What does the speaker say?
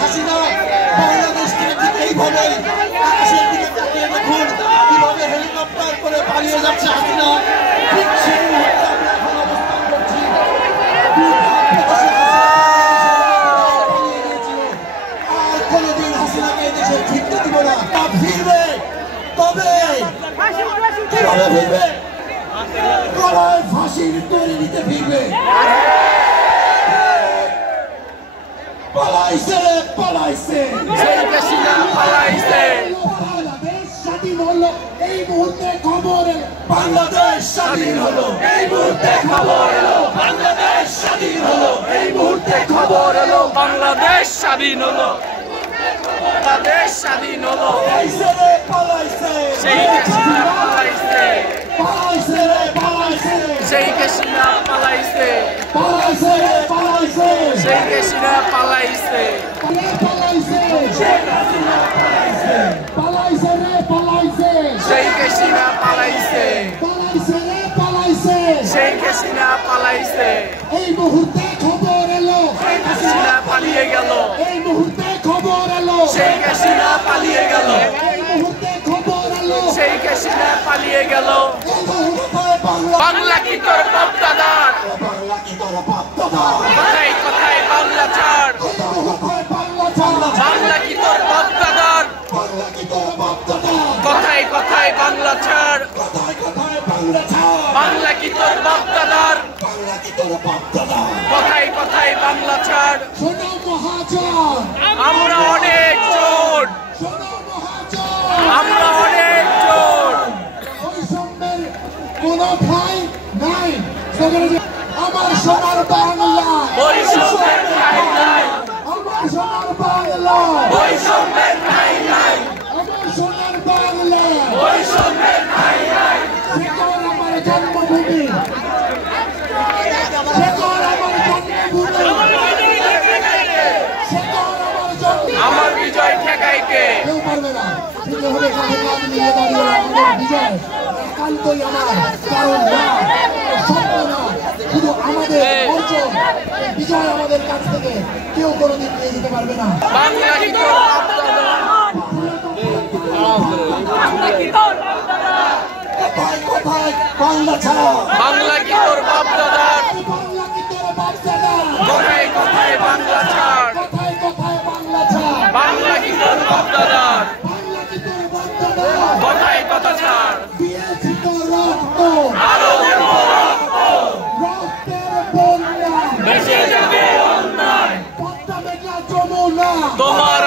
হাসিনা বাংলাদেশ থেকে ঠিক এইভাবেই আকাশের দিকে তাকিয়ে দেখুন কিভাবে হেলিকপ্টার করে পালিয়ে যাচ্ছে হাসিনা। ঠিক সেই মুহূর্তে আমরা এখন অবস্থান করছি। আর কোনোদিন হাসিনাকে এই দেশে ফিরতে দিব না। ফিরবে তবে কিভাবে ফিরবে? গলায় ফাঁসির দড়ি দিতে ফিরবে। পালাইছে রে পালাইছে, বাংলাদেশ স্বাধীন হলো এই মুহূর্তে খবর এলো। বাংলাদেশ স্বাধীন হলো এই মুহূর্তে খবর এলো। বাংলাদেশ স্বাধীন হলো এই মুহূর্তে খবর এলো। বাংলাদেশ স্বাধীন হলো, বাংলাদেশ স্বাধীন হলো। পালাইছে রে পালাইছে, সেই হাসিনা পালাইছে, পালাইছে রে পালাইছে, সেই হাসিনা পালাইছে, পালাইছে রে পালাইছে, সেই হাসিনা পালাইছে, পালাইছে শেখ হাসিনা পালাইছে, পালাইছে রে পালাইছে, সেই হাসিনা পালাইছে, পালাইছে রে পালাইছে, সেই হাসিনা পালাইছে। এই মুহূর্তে খবর এলো শেখ হাসিনা পালিয়ে গেল, এই মুহূর্তে খবর এলো সেই হাসিনা পালিয়ে গেল, এই মুহূর্তে খবর এলো সেই হাসিনা পালিয়ে গেল। এই মুহূর্তে বাংলা বাংলা কি তোর বাপদাদার? বাংলা কি তোর বাপদাদার? কোথায় কোথায় বাংলা ছাড়? কোথায় বাংলা ছাড়? বাংলা কি তোর বাপদাদার? বাংলা কি তোর বাপদাদার? কোথায় কোথায় বাংলা ছাড়? কোথায় কোথায় বাংলা ছাড়? বাংলা কি তোর বাপদাদার? বাংলা কি তোর বাপদাদার? কোথায় কোথায় বাংলা ছাড়? শোনো মহাজন, আমরা অনেক জোট, শোনো মহাজন, আমরা অনেক জোট। বৈষম্যের কোনো ঠাঁই নাই। আমার সোনার বাংলা, বৈষম্যের ঠাঁই নাই, আমার সোনার বাংলা, বৈষম্যের ঠাঁই নাই, আমার সোনার বাংলা, বৈষম্যের ঠাঁই নাই। শেখর আমার জন্মভূমি, শেখর আমার জন্মভূমি, শেখর আমার জন্ম। আমার বিজয় ঠেকাইতে কেউ পারবে না। ঠিক হবে কাঁধে কাঁধ মিলিয়ে দাঁড়িয়ে আমাদের বিজয় একান্তই আমার, কারণ না স্বপ্ন না, শুধু আমাদের অর্জন। এই বিজয় আমাদের কাছ থেকে কেউ কোনোদিন নিয়ে যেতে পারবে না। বাংলা কি তোর বাপদাদার? কোথায় কোথায় বাংলা ছাড়া? বাংলা কি তোর বাপদাদার? বাংলা কি তোর বাপদাদা? কোথায় কোথায় বাংলা ছাড়? কোথায় কোথায় বাংলা ছাড়া? বাংলা কি তোর বাপদাদার? বাংলা কি তোর বাপদাদা? কোথায় কথা ছাড়? দিয়েছি তো রক্ত, আরো দেব রক্ত, রক্তের বন্যা, ভেসে যাবে অন্যায়, পদ্মা মেঘনা যমুনা, তোমার